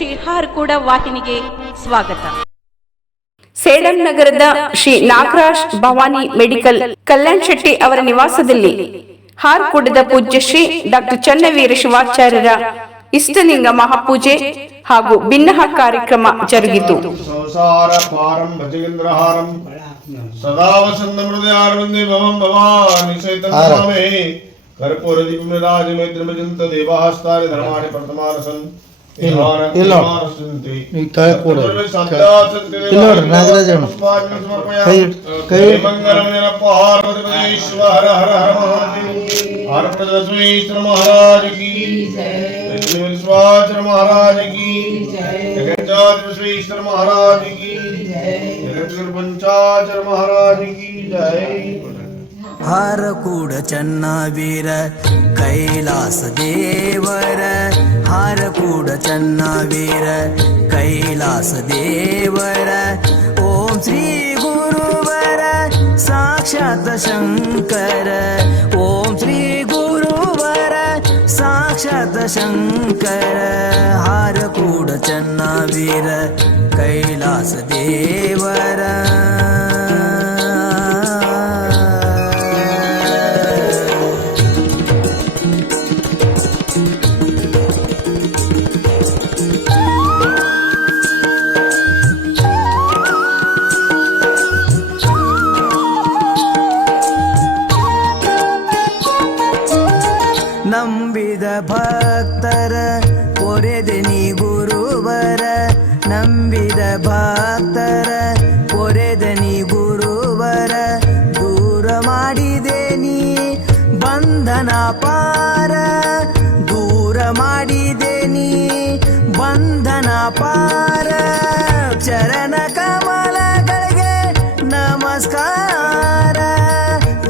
ಶ್ರೀ ಹಾರಕೂಡ ವಾಹಿನಿಗೆ ಸ್ವಾಗತ. ಸೇಡಂ ನಗರದ ಶ್ರೀ ನಾಗರಾಜ್ ಭವಾನಿ ಮೆಡಿಕಲ್ ಕಲ್ಯಾಣ್ ಶೆಟ್ಟಿ ಅವರ ನಿವಾಸದಲ್ಲಿ ಹಾರಕೂಡದ ಪೂಜ್ಯ ಶ್ರೀ ಡಾಕ್ಟರ್ ಚನ್ನವೀರ ಶಿವಾಚಾರ್ಯರ ಇಷ್ಟಲಿಂಗ ಮಹಾಪೂಜೆ ಹಾಗೂ ಭಿನ್ನಹ ಕಾರ್ಯಕ್ರಮ ಜರುಗಿತು. महाराज की विश्वाचर महाराज की विश्वेश्वर महाराज की पंचाचर महाराज की जय. हारकूड चन्नावीर कैलास देवर, हारकूड चन्नावीर कैलास देवर. ओम श्री गुरुवर साक्षात शंकर, ओम श्री गुरुवर साक्षात शंकर. हारकूड चन्नावीर कैलास देवर. ನಂಬಿದ ಭಕ್ತರ ಪೊರೆದೆನಿ ಗುರುವರ, ನಂಬಿದ ಭಕ್ತರ ಪೊರೆದೆನಿ ಗುರುವರ. ದೂರ ಮಾಡಿದೆನಿ ಬಂಧನ ಪಾರ, ದೂರ ಮಾಡಿದೆನಿ ಬಂಧನ ಪಾರ. ಚರಣ ಕಮಲಗಳಿಗೆ ನಮಸ್ಕಾರ,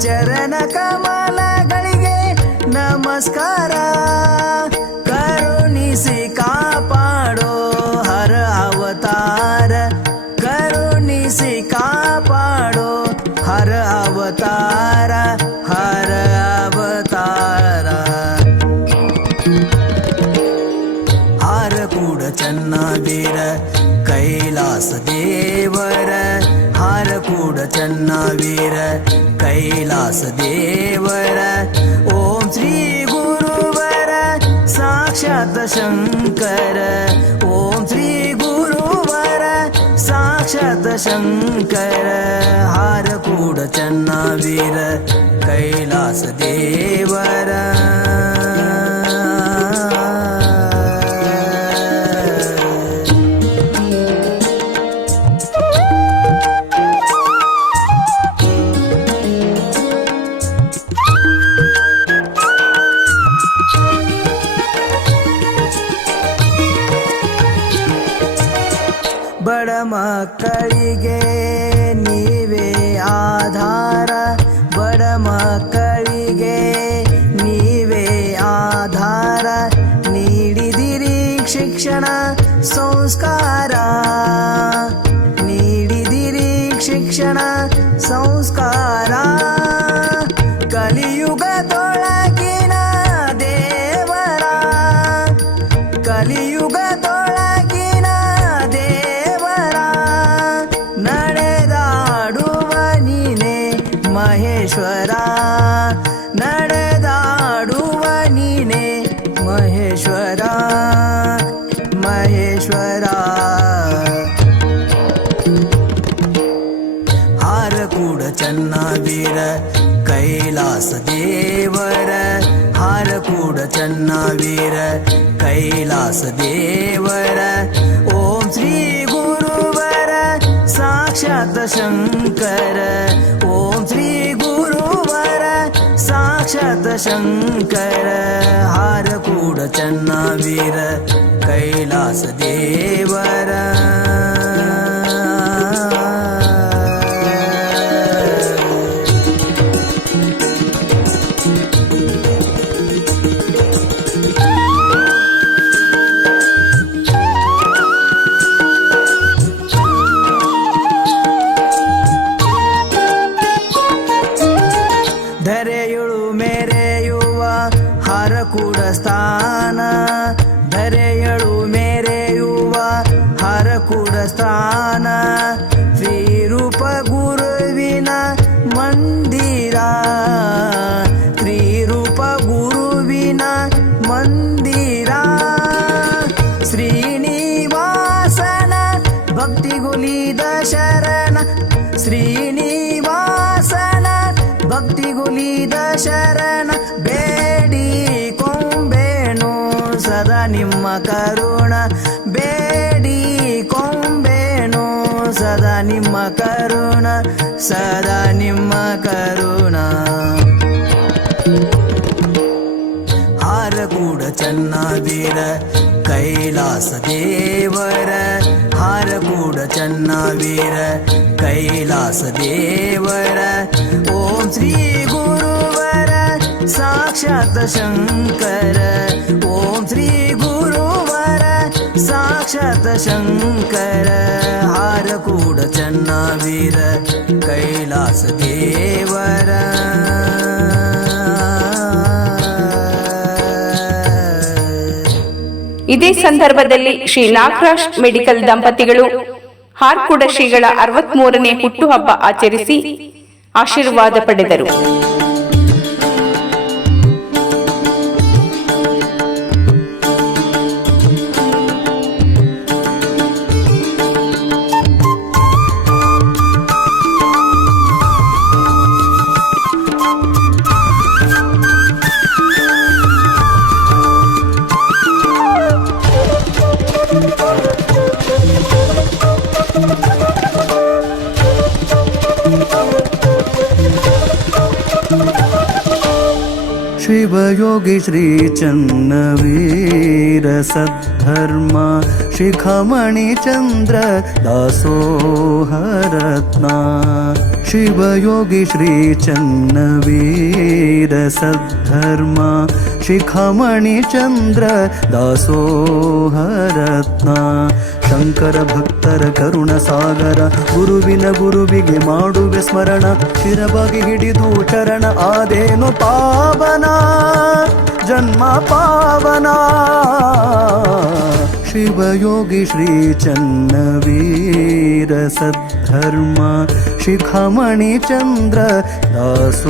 ಚರಣ ಕಮಲಗಳಿಗೆ ನಮಸ್ಕಾರ. ಕರುಣಿಸಿ ಕಾಪಾಡೋ ಹರ ಅವತಾರ, ಕರುಣಿಸಿ ಕಾಪಾಡೋ ಹರ ಅವತಾರ, ಹರ ಅವತಾರ. ಹಾರಕೂಡ ಚನ್ನವೀರ ಕೈಲಾಸ ದೇವರ, ಹಾರಕೂಡ ಚನ್ನವೀರ ಕೈಲಾಸ ದೇವರ. ಓಂ ಶ್ರೀ ಗುರುವರ ಸಾಕ್ಷಾತ್ ಶಂಕರ, ಓಂ ಶ್ರೀ ಗುರುವರ ಸಾಕ್ಷಾತ್ ಶಂಕರ. ಹಾರಕೂಡ ಚನ್ನವೀರ ಕೈಲಾಸ ದೇವರ. ಬಡ ಮಕ್ಕಳಿಗೆ ನೀವೇ ಆಧಾರ, ಬಡ ಮಕ್ಕಳಿಗೆ ನೀವೇ ಆಧಾರ. ನೀಡಿದಿರಿ ಶಿಕ್ಷಣ ಸಂಸ್ಕಾರ, ನೀಡಿದಿರಿ ಶಿಕ್ಷಣ ಸಂಸ್ಕಾರ. ಕಲಿಯುಗದೊಳಗಿನ ದೇವರ, ಕಲಿಯುಗದೊಳಗಿನ ದೇವರ. ನಡೆದಾಡುವ ನೀನೆ ಮಹೇಶ್ವರ, ನಡೆದಾಡುವ ನೀನೆ ಮಹೇಶ್ವರ, ಮಹೇಶ್ವರ. ಹಾರಕೂಡ ಚನ್ನವೀರ ಕೈಲಾಸ ದೇವರ, ಹಾರಕೂಡ ಚನ್ನವೀರ ಕೈಲಾಸ ದೇವರ. ಓಂ ಶ್ರೀ ಗುರುವರ ಸಾಕ್ಷಾತ್ ಶಂಕರ, ಓಂ ಶ್ರೀ ಗುರುವರ ಸಾಕ್ಷಾತ್ ಶಂಕರ. ಹಾರಕೂಡ ಚನ್ನವೀರ ಕೈಲಾಸ ದೇವರ. ಧರೆಯುಳು ಮೆರೆಯುವ ಹಾರಕೂಡ ಸ್ಥಾನ, ಧರೆಯಳು ಮೆರೆಯುವ ಇರುವ ಹರಕುಡ ಸ್ಥಾನ ಶ್ರೀರೂಪ ಗುರುವಿನ ಮಂದಿರ ಶ್ರೀರೂಪ ಗುರುವಿನ ಮಂದಿರ ಶ್ರೀನಿವಾಸನ ಭಕ್ತಿಗುಲಿದ ಶರಣ ಶ್ರೀನಿವಾಸನ ಭಕ್ತಿಗುಲಿದ ಶರಣ ಬೇಡಿ ಕೊಂಬೇನು ಸದಾ ನಿಮ್ಮ ಕರುಣ ಬೇಡಿ ಕೊಂಬೇನು ಸದಾ ನಿಮ್ಮ ಕರುಣ ಸದಾ ನಿಮ್ಮ ಕರುಣ ಹಾರಕೂಡ ಚನ್ನವೀರ ಕೈಲಾಸ ದೇವರ ಹಾರಕೂಡ ಚನ್ನವೀರ ಕೈಲಾಸ ದೇವರ ಓಂ ಶ್ರೀ ಗುರುವರ ಸಾಕ್ಷಾತ್ ಶಂಕರ ಓಂ ಶ್ರೀ ಗುರುವರ ಸಾಕ್ಷಾತ್ ಶಂಕರ ಹಾರಕೂಡ ಚನ್ನವೀರ ಕೈಲಾಸ ದೇವರ ಇದೇ ಸಂದರ್ಭದಲ್ಲಿ ಶ್ರೀ ನಾಗರಾಜ್ ಮೆಡಿಕಲ್ ದಂಪತಿಗಳು ಹಾರ್ಕುಡ ಶ್ರೀಗಳ 63ನೇ ಹುಟ್ಟುಹಬ್ಬ ಆಚರಿಸಿ ಆಶೀರ್ವಾದ ಪಡೆದರು. शिवयोगी श्री चन्नवीर सद्धर्म शिखमणि चंद्र दासोहरत्ना शिवयोगी श्री चन्नवीर सद्धर्म शिखमणि चंद्र दासोहरत्ना ಶಂಕರ ಭಕ್ತರ ಕರುಣ ಸಾಗರ ಗುರುವಿನ ಗುರುವಿಗೆ ಮಾಡುವೆ ಸ್ಮರಣ ಶಿರಬಾಗಿ ಹಿಡಿದು ಚರಣ ಆದೇನು ಪಾವನ ಜನ್ಮ ಪಾವನ ಶಿವಯೋಗಿ ಶ್ರೀ ಚನ್ನವೀರ ಸದ್ಧರ್ಮ ಶಿಖಮಣಿ ಚಂದ್ರ ದಾಸೋಹರತ್ನ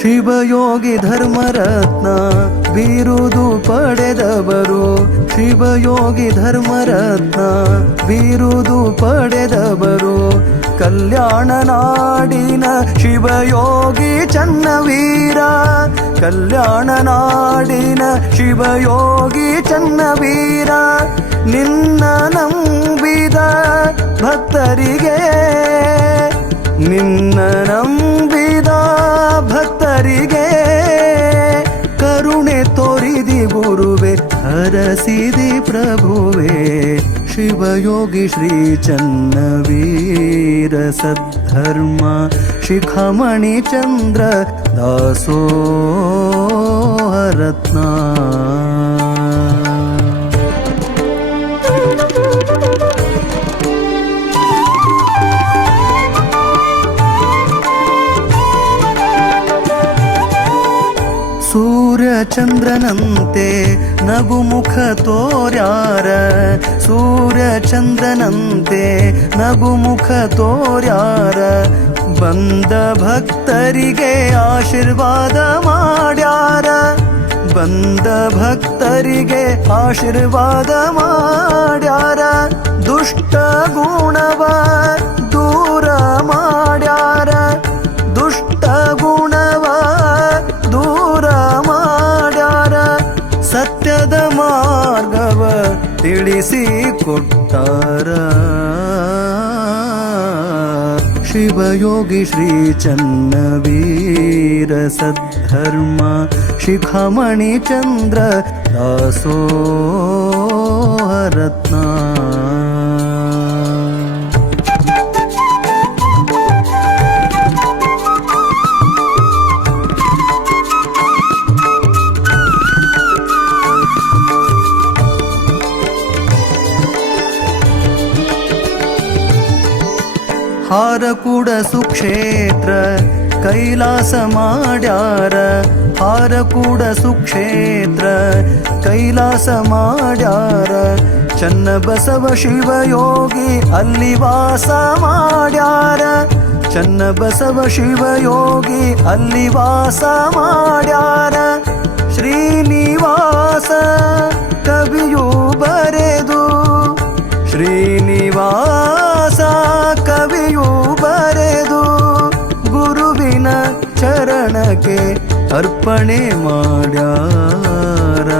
ಶಿವಯೋಗಿ ಧರ್ಮರತ್ನ ಬಿರುದು ಪಡೆದವರು ಶಿವಯೋಗಿ ಧರ್ಮರತ್ನ ಬಿರುದು ಪಡೆದವರು ಕಲ್ಯಾಣ ನಾಡಿನ ಶಿವಯೋಗಿ ಚನ್ನವೀರ ಕಲ್ಯಾಣ ನಾಡಿನ ಶಿವಯೋಗಿ ಚನ್ನವೀರ ನಿನ್ನ ನಂಬಿದ ಭಕ್ತರಿಗೆ ನಿನ್ನ ನಂಬಿದ ಭಕ್ತರಿಗೆ ಕರುಣೆ ತೋರಿದಿ ಗುರುವೆ ಹರಸಿದಿ ಪ್ರಭುವೆ ಶಿವಯೋಗಿ ಶ್ರೀ ಚನ್ನವೀರ ಸದ್ಧರ್ಮ ಶಿಖಮಣಿ ಚಂದ್ರ ದಾಸೋಹರತ್ನ ಸೂರ್ಯ ಚಂದ್ರನಂತೆ ನಗುಮುಖ ತೋರ್ಯಾರ ಸೂರ್ಯ ಚಂದ್ರನಂತೆ ನಗುಮುಖ ತೋರ್ಯಾರ ಬಂದ ಭಕ್ತರಿಗೆ ಆಶೀರ್ವಾದ ಮಾಡ್ಯಾರ ಬಂದ ಭಕ್ತರಿಗೆ ಆಶೀರ್ವಾದ ಮಾಡ್ಯಾರ ದುಷ್ಟ ಗುಣವ ದೂರ ಮಾಡ್ಯಾರ ದುಷ್ಟ ಗುಣವ ದೂರ ಮಾಡ್ಯಾರ ಸತ್ಯದ ಮಾರ್ಗವ ತಿಳಿಸಿ ಕೊಟ್ಟಾರ ಶಿವಯೋಗಿ ಶ್ರೀ ಚನ್ನವೀರ ಸದ್ಧರ್ಮ ಶಿಖಮಣಿ ಚಂದ್ರ ದಾಸೋಹರತ್ನ ಹಾರಕೂಡ ಸುಕ್ಷೇತ್ರ ಕೈಲಾಸ ಮಾಡ್ಯಾರ ಹಾರಕೂಡ ಸುಕ್ಷೇತ್ರ ಕೈಲಾಸ ಮಾಡ್ಯಾರ ಚನ್ನ ಬಸವ ಶಿವಯೋಗಿ ಅಲ್ಲಿ ವಾಸ ಮಾಡ್ಯಾರ ಚನ್ನ ಬಸವ ಶಿವಯೋಗಿ ಅಲ್ಲಿ ವಾಸ ಮಾಡ್ಯಾರ ಶ್ರೀನಿವಾಸ ಕವಿಯು ಬರೆದು ಶ್ರೀನಿವಾಸ ಕವಿಯು ಬರೆದು ಗುರುವಿನ ಚರಣಕ್ಕೆ ಅರ್ಪಣೆ ಮಾಡ್ಯಾರ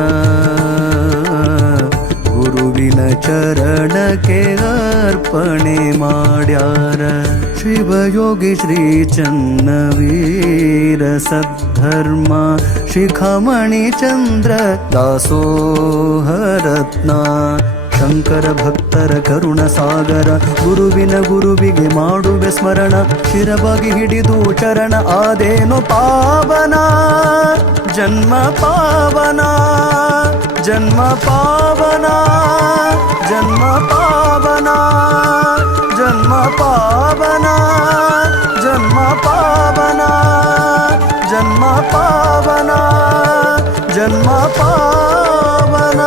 ಗುರುವಿನ ಚರಣಕ್ಕೆ ಅರ್ಪಣೆ ಮಾಡ್ಯಾರ ಶಿವಯೋಗಿ ಶ್ರೀ ಚನ್ನವೀರ ಸದ್ಧರ್ಮ ಶಿಖಾಮಣಿ ಚಂದ್ರ ದಾಸೋಹರತ್ನ ಶಂಕರ ಭಕ್ತರ ಕರುಣ ಸಾಗರ ಗುರುವಿಗೆ ಮಾಡುವೆ ಸ್ಮರಣ ಶಿರವಾಗಿ ಹಿಡಿದು ಚರಣ ಆದೇನು ಪಾವನ ಜನ್ಮ ಪಾವನ ಜನ್ಮ ಪಾವನ ಜನ್ಮ ಪಾವನ ಜನ್ಮ ಪಾವನ ಜನ್ಮ ಪಾವನ ಜನ್ಮ ಪಾವನ ಜನ್ಮ ಪಾವನ.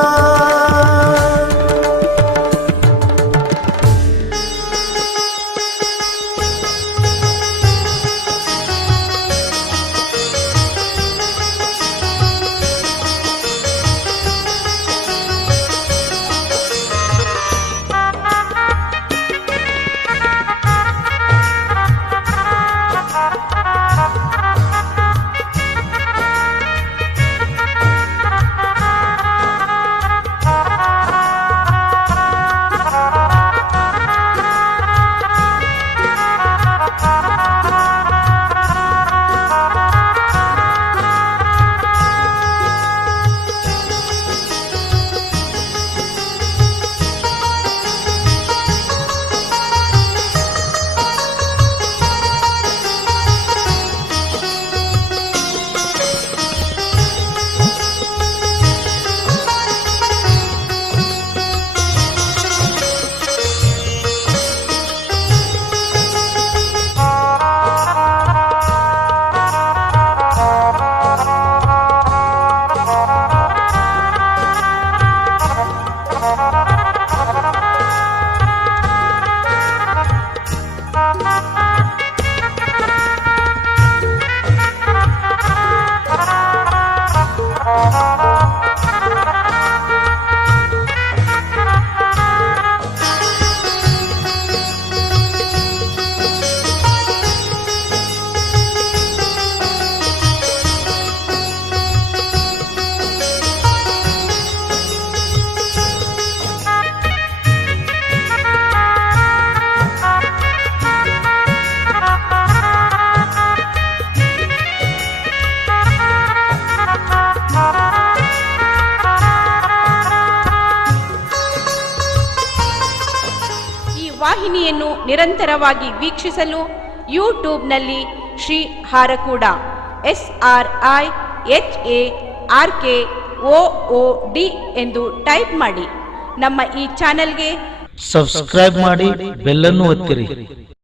ವಾಹಿನಿಯನ್ನು ನಿರಂತರವಾಗಿ ವೀಕ್ಷಿಸಲು ಯೂಟ್ಯೂಬ್ನಲ್ಲಿ ಶ್ರೀ ಹಾರಕೂಡ SRIHARKOOD ಎಂದು ಟೈಪ್ ಮಾಡಿ. ನಮ್ಮ ಈ ಚಾನೆಲ್ಗೆ ಸಬ್ಸ್ಕ್ರೈಬ್ ಮಾಡಿ, ಬೆಲ್ಲನ್ನು ಒತ್ತಿರಿ.